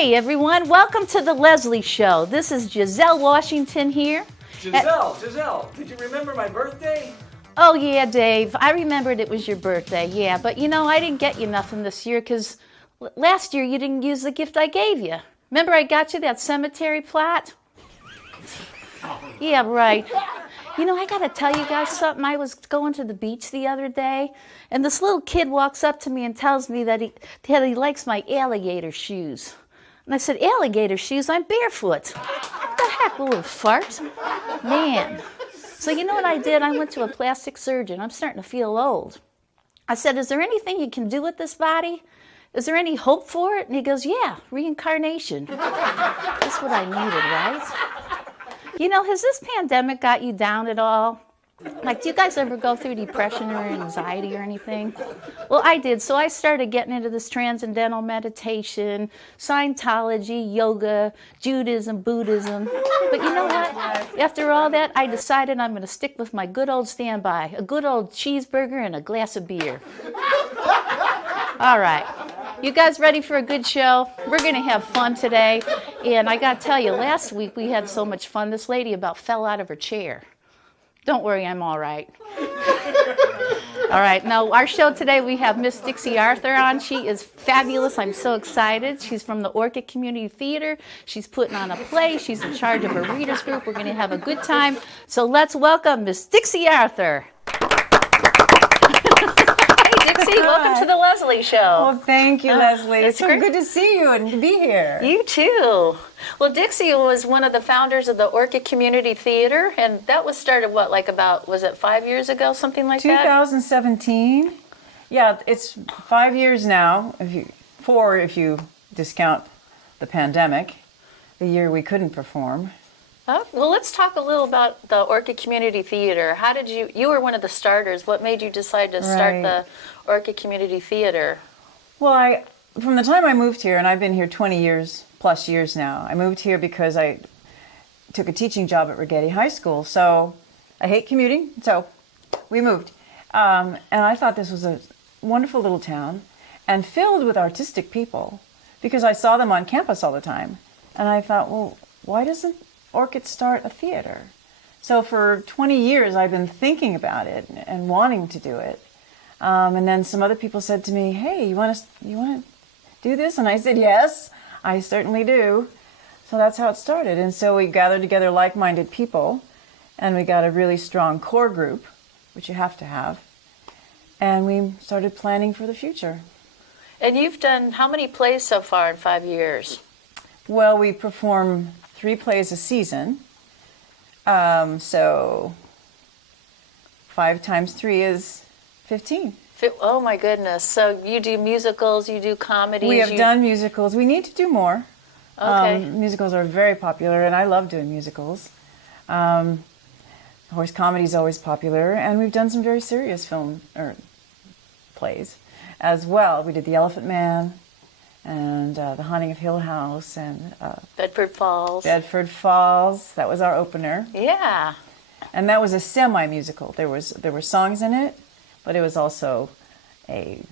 Hey everyone, welcome to the Lezlie Show. This is Giselle Washington here. Giselle, did you remember my birthday? Oh yeah, Dave, I remembered it was your birthday, yeah. But you know, I didn't get you nothing this year because last year you didn't use the gift I gave you. Remember I got you that cemetery plot? Yeah, right. You know, I gotta tell you guys something. I was going to the beach the other day, and this little kid walks up to me and tells me that he likes my alligator shoes. And I said, alligator shoes? I'm barefoot. What the heck, little fart? Man. So you know what I did? I went to a plastic surgeon. I'm starting to feel old. I said, is there anything you can do with this body? Is there any hope for it? And he goes, yeah, reincarnation. That's what I needed, right? You know, has this pandemic got you down at all? Like, do you guys ever go through depression or anxiety or anything? Well, I did. So I started getting into this transcendental meditation, Scientology, yoga, Judaism, Buddhism. But you know what? After all that, I decided I'm going to stick with my good old standby, a good old cheeseburger and a glass of beer. All right. You guys ready for a good show? We're going to have fun today. And I got to tell you, last week we had so much fun. This lady about fell out of her chair. Don't worry, I'm all right. All right, now our show today, we have Miss Dixie Arthur on. She is fabulous. I'm so excited. She's from the Orcutt Community Theater. She's putting on a play. She's in charge of a readers group. We're going to have a good time. So let's welcome Miss Dixie Arthur. Dixie, welcome to the Lezlie Show. Well, thank you, Leslie. It's so great. good to see you and to be here. You too. Well, Dixie was one of the founders of the Orcutt Community Theater, and that was started, what, like about, was it 5 years ago, something like that? 2017. Yeah, it's 5 years now, four if you discount the pandemic, the year we couldn't perform. Oh, well, let's talk a little about the Orcutt Community Theater. How did you were one of the starters. What made you decide to start the Orcutt Community Theater? Well, from the time I moved here, and I've been here 20 plus years now, I moved here because I took a teaching job at Rigetti High School. So I hate commuting, so we moved. And I thought this was a wonderful little town and filled with artistic people because I saw them on campus all the time. And I thought, well, why doesn't Orcutt start a theater? So for 20 years I've been thinking about it and wanting to do it. And then some other people said to me, hey, you want to do this? And I said, yes, I certainly do. So that's how it started. And so we gathered together like-minded people, and we got a really strong core group, which you have to have. And we started planning for the future. And you've done how many plays so far in 5 years? Well, we perform 3 plays a season. So 5 times 3 is 15. Oh my goodness. So you do musicals, you do comedies. We have done musicals. We need to do more. Okay. Musicals are very popular, and I love doing musicals. Of course, comedy is always popular, and we've done some very serious plays as well. We did The Elephant Man, and The Haunting of Hill House, and Bedford Falls. Bedford Falls. That was our opener. Yeah. And that was a semi-musical. There were songs in it, but it was also a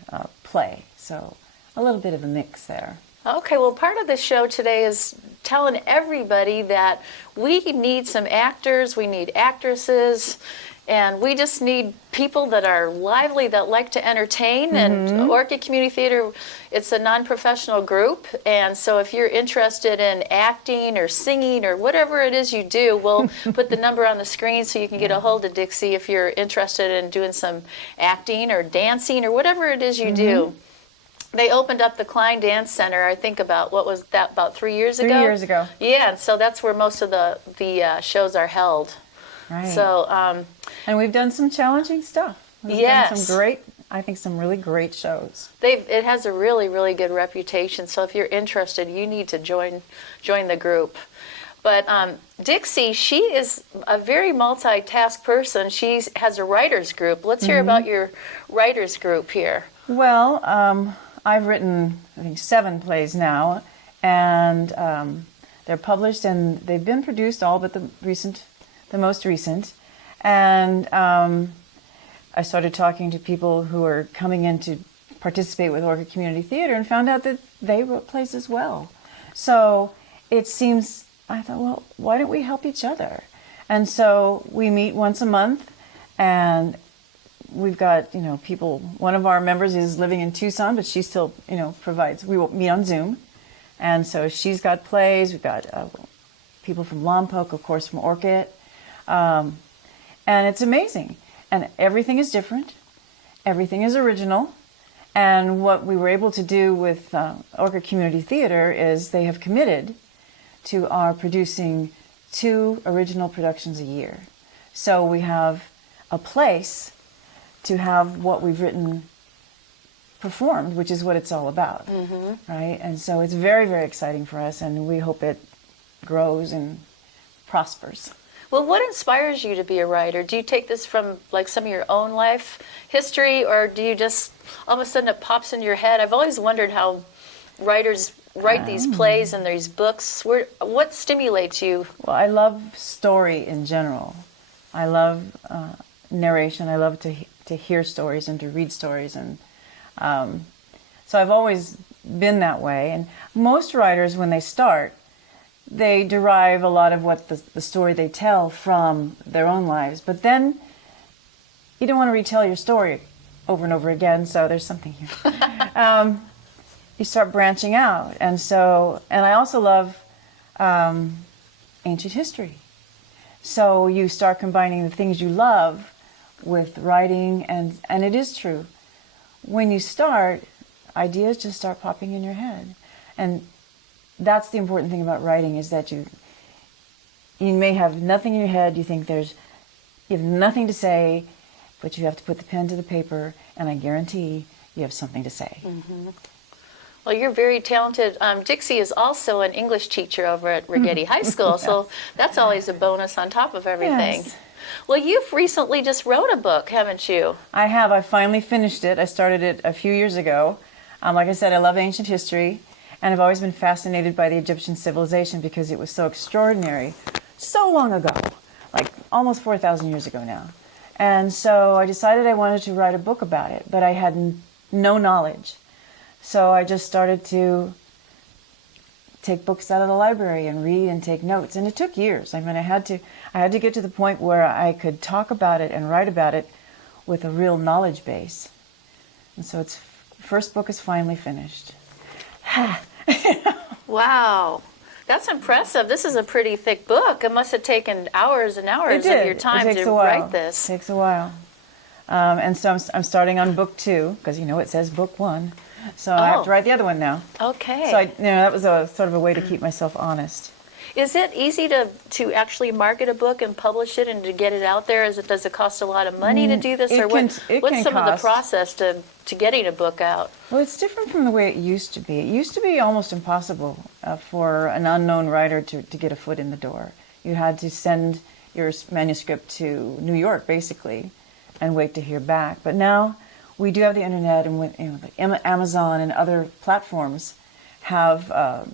play. So a little bit of a mix there. Okay, well, part of the show today is telling everybody that we need some actors, we need actresses, and we just need people that are lively, that like to entertain. And Orcutt Community Theater, it's a non-professional group, and so if you're interested in acting or singing or whatever it is you do, we'll put the number on the screen so you can get a hold of Dixie if you're interested in doing some acting or dancing or whatever it is you do. They opened up the Klein Dance Center, I think about 3 years ago? 3 years ago. Yeah, and so that's where most of the shows are held. Right. So, and we've done some challenging stuff. We've done some really great shows. It has a really, really good reputation. So if you're interested, you need to join the group. But Dixie, she is a very multitask person. She has a writers group. Let's hear about your writers group here. Well, I've written, I think, 7 plays now, and they're published, and they've been produced, all but the most recent. And I started talking to people who are coming in to participate with Orcutt Community Theater and found out that they wrote plays as well. So it seems, I thought, well, why don't we help each other? And so we meet once a month, and we've got, people, one of our members is living in Tucson, but she still, provides, we will meet on Zoom. And so she's got plays, we've got people from Lompoc, of course, from Orcutt. And it's amazing. And everything is different. Everything is original. And what we were able to do with Orcutt Community Theater is they have committed to our producing 2 original productions a year. So we have a place to have what we've written performed, which is what it's all about, right? And so it's very, very exciting for us, and we hope it grows and prospers. Well, what inspires you to be a writer? Do you take this from like some of your own life history, or do you just all of a sudden it pops in your head? I've always wondered how writers write these plays and these books. What stimulates you? Well, I love story in general. I love narration. I love to hear stories and to read stories, and so I've always been that way. And most writers, when they start, they derive a lot of what the story they tell from their own lives. But then you don't want to retell your story over and over again, so there's something here. You start branching out. And I also love ancient history. So you start combining the things you love with writing, and it is true. When you start, ideas just start popping in your head. And that's the important thing about writing, is that you may have nothing in your head, you have nothing to say, but you have to put the pen to the paper, and I guarantee you have something to say. Mm-hmm. Well, you're very talented. Dixie is also an English teacher over at Rigetti High School, Yes. So that's always a bonus on top of everything. Yes. Well, you've recently just wrote a book, haven't you? I have. I finally finished it. I started it a few years ago. Like I said, I love ancient history, and I've always been fascinated by the Egyptian civilization because it was so extraordinary so long ago, like almost 4,000 years ago now. And so I decided I wanted to write a book about it, but I had no knowledge. So I just started to take books out of the library and read and take notes, and it took years. I mean, I had to get to the point where I could talk about it and write about it with a real knowledge base. And so first book is finally finished. Wow, that's impressive. This is a pretty thick book. It must have taken hours and hours of your time to write this. It takes a while. And so I'm starting on book 2, because it says book 1. So I have to write the other one now. Okay. So that was a sort of a way to keep myself honest. Is it easy to actually market a book and publish it and to get it out there? Does it cost a lot of money to do this, or what's some of the process to getting a book out? Well, it's different from the way it used to be. It used to be almost impossible for an unknown writer to get a foot in the door. You had to send your manuscript to New York, basically, and wait to hear back. But now we do have the internet, and Amazon and other platforms have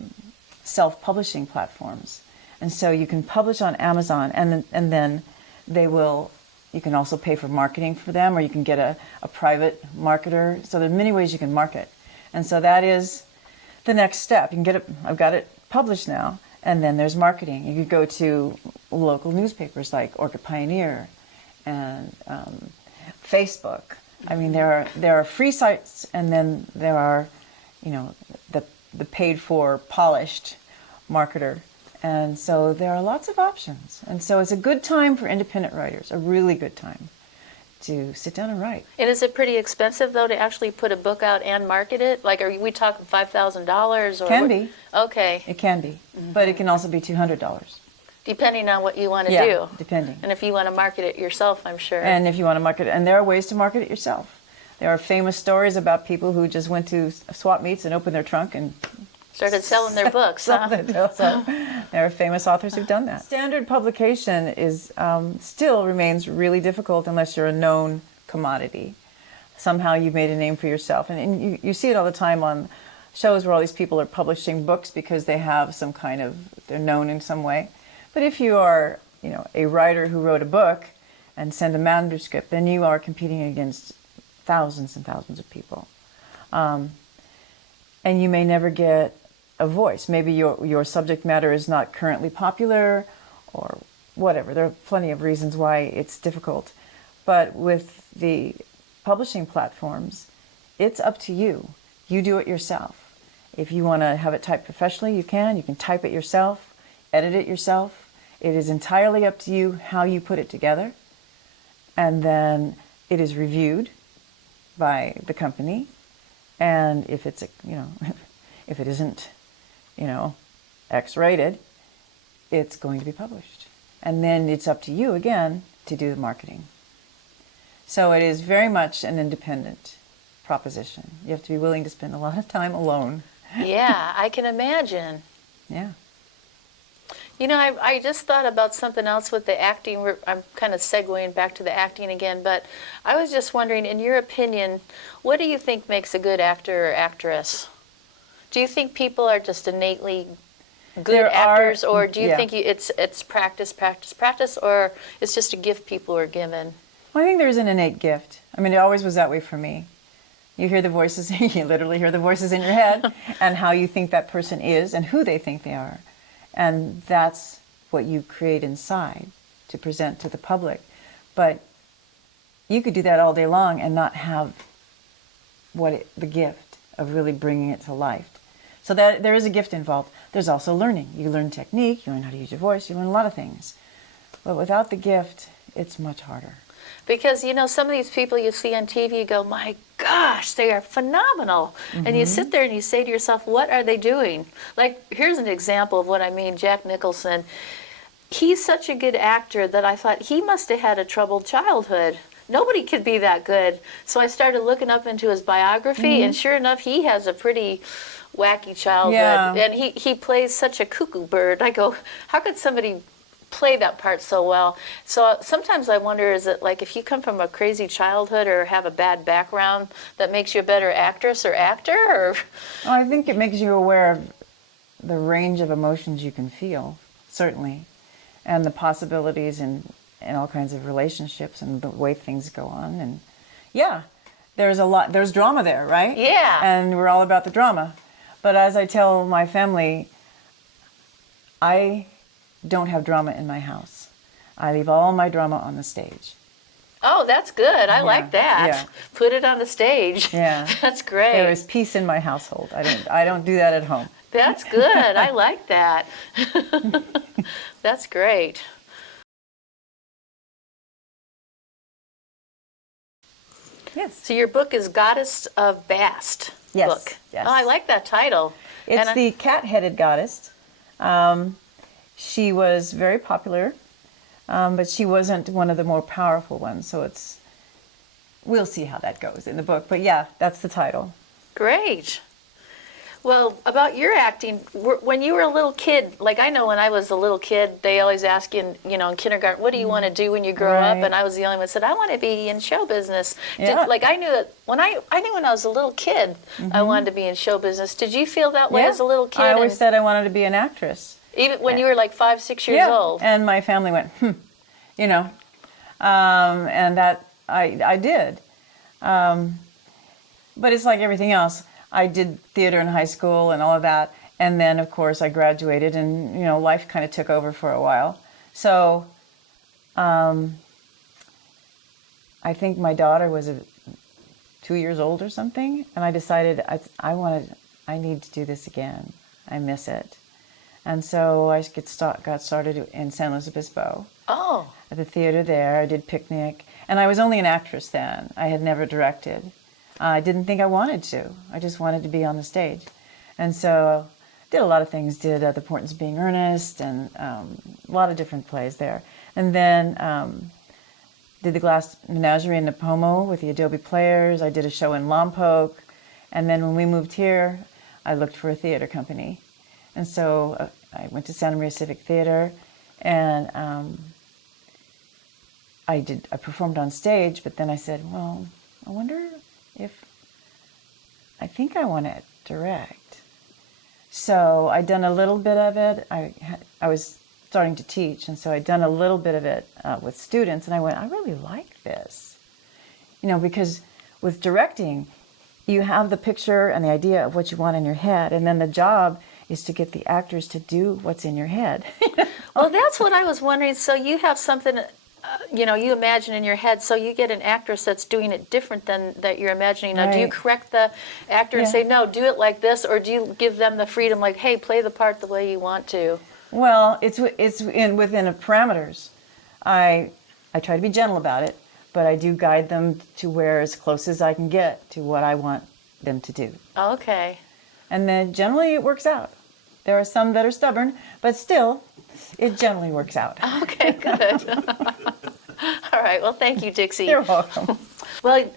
self-publishing platforms, and so you can publish on Amazon, and then you can also pay for marketing for them, or you can get a private marketer. So there are many ways you can market, and so that is the next step. You can get it. I've got it published now, and then there's marketing. You could go to local newspapers like Orcutt Pioneer and Facebook. I mean, there are free sites, and then there are, the paid-for, polished marketer. And so there are lots of options. And so it's a good time for independent writers, a really good time to sit down and write. And is it pretty expensive, though, to actually put a book out and market it? Like, are we talking $5,000? Or Can be. Okay. It can be. But it can also be $200. Depending on what you want to Yeah, do. depending. And if you want to market it yourself, I'm sure. And if you want to market it, and there are ways to market it yourself. There are famous stories about people who just went to swap meets and opened their trunk and started selling their books, huh? So there are famous authors who've done that. Standard publication is still remains really difficult unless you're a known commodity. Somehow you've made a name for yourself. And you see it all the time on shows where all these people are publishing books because they have they're known in some way. But if you are, a writer who wrote a book and send a manuscript, then you are competing against thousands and thousands of people. And you may never get a voice. Maybe your subject matter is not currently popular or whatever. There are plenty of reasons why it's difficult. But with the publishing platforms, it's up to you. You do it yourself. If you want to have it typed professionally, you can. You can type it yourself, edit it yourself. It is entirely up to you how you put it together. And then it is reviewed by the company. And if it's, if it isn't, X-rated, it's going to be published. And then it's up to you again to do the marketing. So it is very much an independent proposition. You have to be willing to spend a lot of time alone. Yeah, I can imagine. Yeah. I just thought about something else with the acting. I'm kind of segueing back to the acting again, but I was just wondering, in your opinion, what do you think makes a good actor or actress? Do you think people are just innately good actors, or do you think it's practice, or it's just a gift people are given? Well, I think there's an innate gift. I mean, it always was that way for me. You hear the voices, you literally hear the voices in your head, and how you think that person is and who they think they are. And that's what you create inside to present to the public. But you could do that all day long and not have the gift of really bringing it to life. So that there is a gift involved. There's also learning. You learn technique, you learn how to use your voice, you learn a lot of things. But without the gift, it's much harder. Because, some of these people you see on TV, you go, my gosh, they are phenomenal. Mm-hmm. And you sit there and you say to yourself, what are they doing? Like, here's an example of what I mean, Jack Nicholson. He's such a good actor that I thought he must have had a troubled childhood. Nobody could be that good. So I started looking up into his biography, and sure enough, he has a pretty wacky childhood. Yeah. And he plays such a cuckoo bird. I go, how could somebody play that part so well? So sometimes I wonder, is it like if you come from a crazy childhood or have a bad background, that makes you a better actress or actor? Or? Well, I think it makes you aware of the range of emotions you can feel, certainly, and the possibilities in all kinds of relationships and the way things go on. And yeah, there's drama there, right? Yeah. And we're all about the drama. But as I tell my family, I don't have drama in my house. I leave all my drama on the stage. Oh, that's good. I like that. Yeah. Put it on the stage. Yeah. That's great. There is peace in my household. I don't do that at home. That's good. I like that. That's great. Yes. So your book is Goddess of Bast. Yes. Book. Yes. Oh, I like that title. It's the cat-headed goddess. She was very popular, but she wasn't one of the more powerful ones. So we'll see how that goes in the book. But yeah, that's the title. Great. Well, about your acting, when you were a little kid, like I know when I was a little kid, they always ask you, in kindergarten, what do you want to do when you grow up? And I was the only one that said, I want to be in show business. Yeah. I knew that when I was a little kid, I wanted to be in show business. Did you feel that way as a little kid? I always said I wanted to be an actress. Even when you were like 5, 6 years old? And my family went, and that I did. But it's like everything else. I did theater in high school and all of that. And then, of course, I graduated and, life kind of took over for a while. So I think my daughter was 2 years old or something. And I decided I need to do this again. I miss it. And so I got started in San Luis Obispo. Oh. At the theater there. I did Picnic. And I was only an actress then. I had never directed. I didn't think I wanted to. I just wanted to be on the stage. And so did a lot of things. Did The Importance of Being Earnest and a lot of different plays there. And then did The Glass Menagerie in Napomo with the Adobe Players. I did a show in Lompoc. And then when we moved here, I looked for a theater company. And so I went to Santa Maria Civic Theater, and I performed on stage, but then I said, well, I wonder if I think I want to direct. So I'd done a little bit of it. I was starting to teach, and so I'd done a little bit of it with students, and I went, I really like this. Because with directing, you have the picture and the idea of what you want in your head, and then the job is to get the actors to do what's in your head. Well, that's what I was wondering. So you have something, you imagine in your head, so you get an actress that's doing it different than that you're imagining. Now, do you Right. correct the actor and Yeah. say, no, do it like this, or do you give them the freedom, like, hey, play the part the way you want to? Well, it's within a parameters. I try to be gentle about it, but I do guide them to where as close as I can get to what I want them to do. Okay. And then generally it works out. There are some that are stubborn, but still, it generally works out. Okay, good. All right. Well, thank you, Dixie. You're welcome. Well,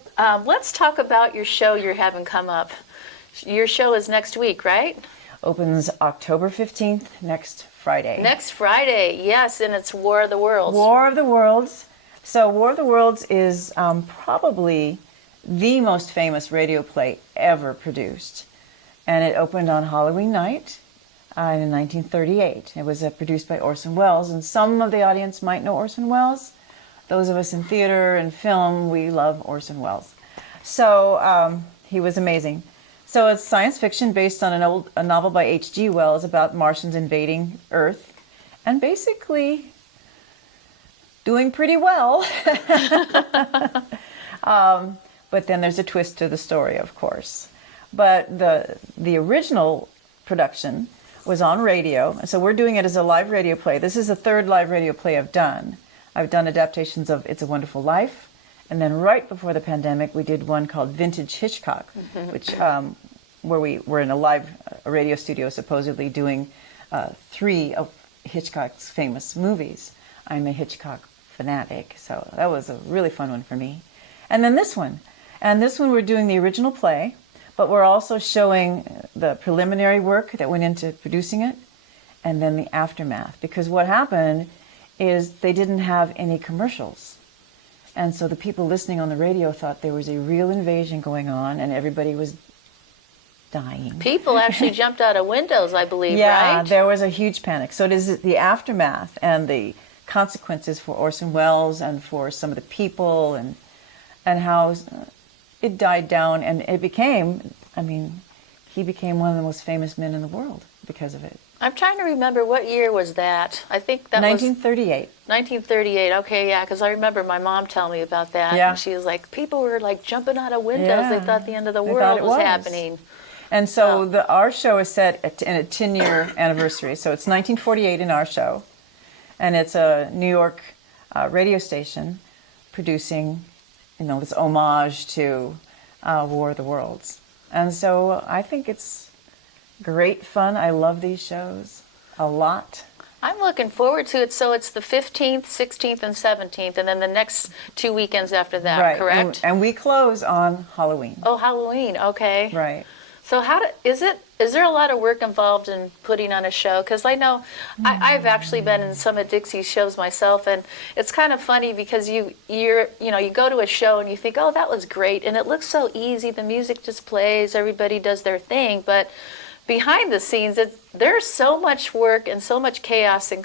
let's talk about your show you're having come up. Your show is next week, right? Opens October 15th, next Friday. Next Friday, yes, and it's War of the Worlds. War of the Worlds. So War of the Worlds is probably the most famous radio play ever produced. And it opened on Halloween night in 1938. It was produced by Orson Welles, and some of the audience might know Orson Welles. Those of us in theater and film, we love Orson Welles. So he was amazing. So it's science fiction based on a novel by H.G. Wells about Martians invading Earth, and basically doing pretty well. But then there's a twist to the story, of course. But the original production was on radio, so we're doing it as a live radio play. This is the third live radio play I've done. I've done adaptations of It's a Wonderful Life, and then right before the pandemic, we did one called Vintage Hitchcock, which where we were in a radio studio supposedly doing 3 of Hitchcock's famous movies. I'm a Hitchcock fanatic, so that was a really fun one for me. And then this one. And this one we're doing the original play, but we're also showing the preliminary work that went into producing it, and then the aftermath. Because what happened is they didn't have any commercials. And so the people listening on the radio thought there was a real invasion going on, and everybody was dying. People actually jumped out of windows, I believe, Yeah, right? there was a huge panic. So it is the aftermath and the consequences for Orson Welles and for some of the people, and how it died down, and it became, he became one of the most famous men in the world because of it. I'm trying to remember what year was that. I think that 1938. was 1938. Okay, yeah, because I remember my mom telling me about that. Yeah. And she was like, people were like jumping out of windows. Yeah. They thought the end of the They world thought it was was. happening. And so our show is set in a 10-year anniversary. So it's 1948 in our show, and it's a New York radio station producing, this homage to War of the Worlds. And so I think it's great fun. I love these shows a lot. I'm looking forward to it. So it's the 15th, 16th, and 17th, and then the next 2 weekends after that, Right. correct? And we close on Halloween. Oh, Halloween, okay. Right. So is there a lot of work involved in putting on a show? Because I know I've actually been in some of Dixie's shows myself, and it's kind of funny because you go to a show and you think, oh, that was great, and it looks so easy. The music just plays, everybody does their thing, but behind the scenes, there's so much work and so much chaos and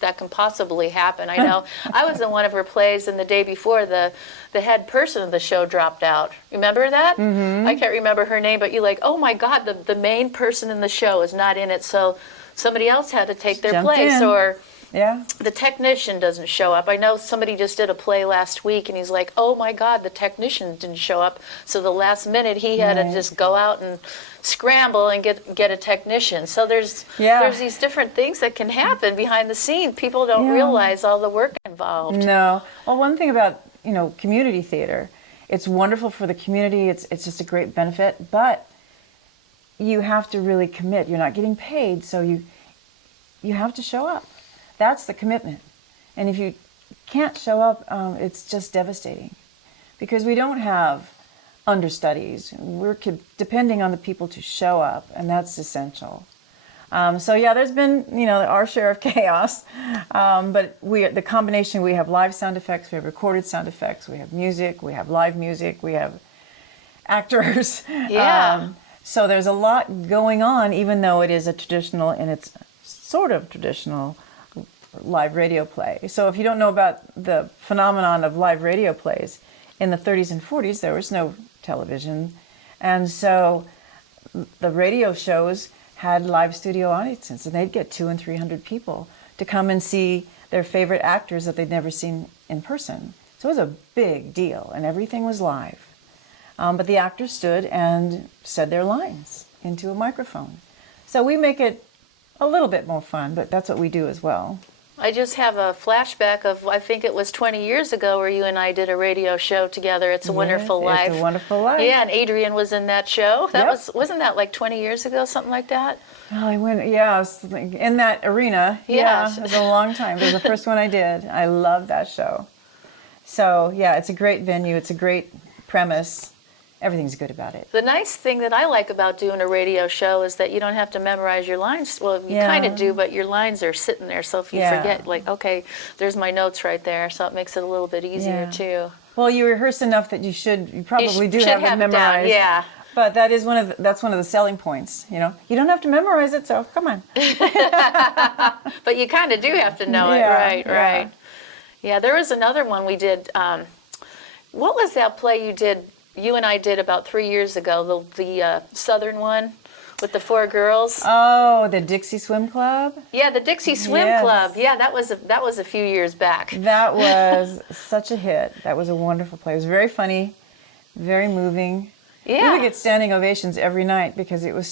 that can possibly happen. I know I was in one of her plays, and the day before, the head person of the show dropped out. Remember that? Mm-hmm. I can't remember her name, but you're like, oh my God, the main person in the show is not in it, so somebody else had to take their Jumped place. in. Or Yeah. the technician doesn't show up. I know somebody just did a play last week, and he's like, oh my God, the technician didn't show up. So the last minute, he had to just go out and scramble and get a technician. So there's these different things that can happen behind the scenes. People don't realize all the work involved. No. Well, one thing about, community theater, it's wonderful for the community. It's just a great benefit, but you have to really commit. You're not getting paid, so you have to show up. That's the commitment. And if you can't show up, it's just devastating, because we don't have understudies. We're depending on the people to show up, and that's essential. There's been, our share of chaos, but the combination, we have live sound effects, we have recorded sound effects, we have music, we have live music, we have actors. Yeah. So there's a lot going on, even though it is a traditional, and it's sort of traditional live radio play. So if you don't know about the phenomenon of live radio plays, in the 30s and 40s, there was no television. And so the radio shows had live studio audiences, and they'd get 200 and 300 people to come and see their favorite actors that they'd never seen in person. So it was a big deal, and everything was live. But the actors stood and said their lines into a microphone. So we make it a little bit more fun, but that's what we do as well. I just have a flashback of, I think it was 20 years ago where you and I did a radio show together. It's a Wonderful Life. It's a Wonderful Life. Yeah, and Adrian was in that show. Wasn't that like 20 years ago, something like that? Oh, I was in that arena. Yeah. It was a long time. It was the first one I did. I love that show. So yeah, it's a great venue. It's a great premise. Everything's good about it. The nice thing that I like about doing a radio show is that you don't have to memorize your lines. Well, you kind of do, but your lines are sitting there. So if you forget, like, okay, there's my notes right there. So it makes it a little bit easier too. Well, you rehearse enough that you probably do have it memorized. Yeah. But that's one of the selling points. You don't have to memorize it, so come on. But you kind of do have to know it, right? Yeah, there was another one we did. What was that play you and I did about 3 years ago, the Southern one with the 4 girls? Oh, the Dixie Swim Club? Yeah, the Dixie Swim Club. Yeah, that was a few years back. That was such a hit. That was a wonderful play. It was very funny, very moving. Yeah. We would get standing ovations every night because it was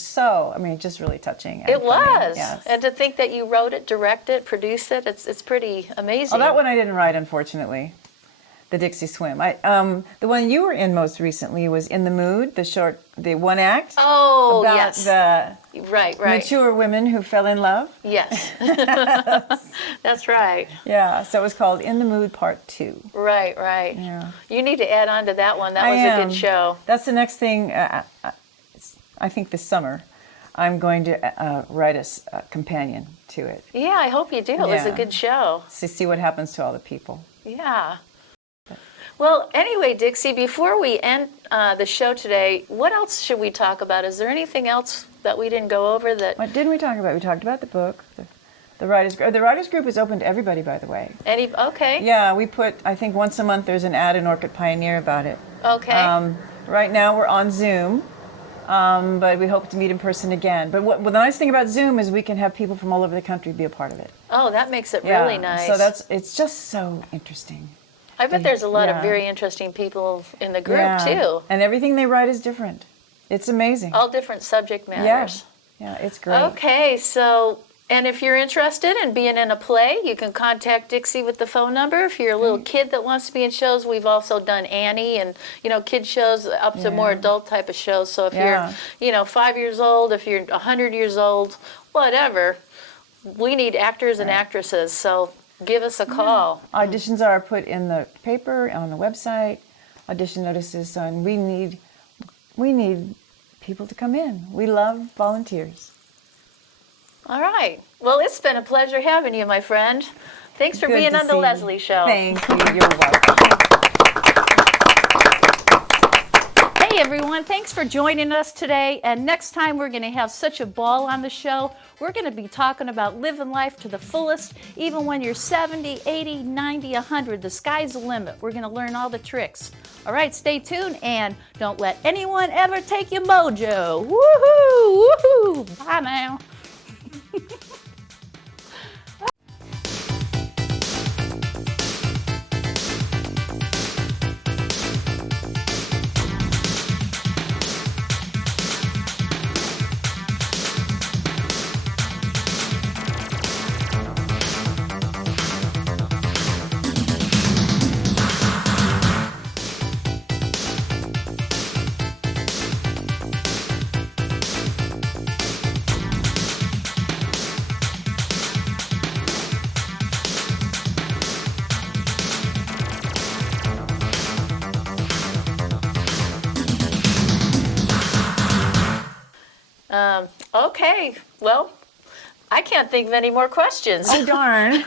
just really touching. It was. Yes. And to think that you wrote it, directed it, produced it, it's pretty amazing. Oh, that one I didn't write, unfortunately. The Dixie Swim. The one you were in most recently was In the Mood, the one act. Oh, about yes. the right. mature women who fell in love. Yes. That's right. Yeah, so it was called In the Mood Part 2. Right. Yeah. You need to add on to that one. That was a good show. That's the next thing, I think this summer, I'm going to write a companion to it. Yeah, I hope you do. It was a good show. To see what happens to all the people. Yeah. Well, anyway, Dixie, before we end the show today, what else should we talk about? Is there anything else that we didn't go over that? What didn't we talk about? We talked about the book. The writers group. The writers group is open to everybody, by the way. Okay. Yeah, we put, I think once a month there's an ad in Orcutt Pioneer about it. Okay. Right now we're on Zoom, but we hope to meet in person again. But the nice thing about Zoom is we can have people from all over the country be a part of it. Oh, that makes it really nice. So it's just so interesting. I bet there's a lot of very interesting people in the group, too. And everything they write is different. It's amazing. All different subject matters. Yeah, it's great. Okay, so, and if you're interested in being in a play, you can contact Dixie with the phone number. If you're a little kid that wants to be in shows, we've also done Annie and, kid shows up to more adult type of shows. So if you're, 5 years old, if you're 100 years old, whatever, we need actors and actresses. So give us a call. Auditions are put in the paper, on the website, audition notices, and we need people to come in. We love volunteers. All right. Well, it's been a pleasure having you, my friend. Thanks for being on the Lezlie Show. Thank you. You're welcome. Hey, everyone. Thanks for joining us today. And next time, we're going to have such a ball on the show. We're going to be talking about living life to the fullest, even when you're 70, 80, 90, 100. The sky's the limit. We're going to learn all the tricks. All right, stay tuned, and don't let anyone ever take your mojo. Woohoo! Woohoo! Bye now. Okay, well, I can't think of any more questions. Oh, darn.